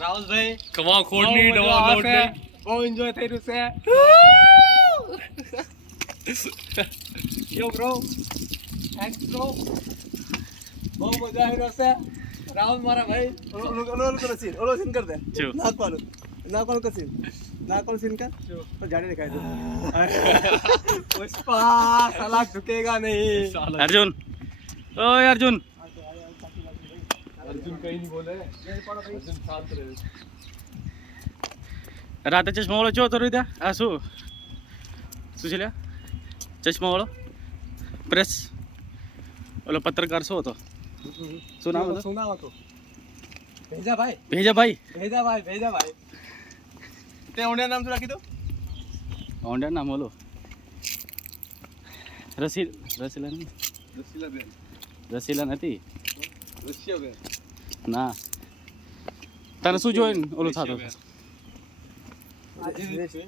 રાહુલભાઈ કવા ખોડની ડાઉનલોડ ને બહુ એન્જોય થઈ રહ્યું છે યો બ્રો થેન્ક્સ બ્રો બહુ મજા આવી રહ્યો છે રાહુલ મારા ભાઈ ઓલો સીન કર દે જો નાકવાનું કર સીન કર તો જાડે દેખાય દે પુષ્પા સાલા ઝુકેગા નહીં અર્જુન ઓય અર્જુન અર્જુન કઈ નહીં બોલે અર્જુન શાંત રહે રાતે ચશ્મા વાળો ચો તો ત્યાં આ શું છે લ્યા ચશ્મા વાળો પ્રેસ ઓલો પત્રકાર શું હતો શું નામ હતું શું નામ હતું ભેજાભાઈ ભેજાભાઈ ભેજાભાઈ તે ઓને નામ શું રાખી દો ઓંડા નામ ઓલો રસીલા નહીં રસીલાબેન રસીલા નથી રશિયાબેન ના તને શું જોઈને ઓલું થતું આજે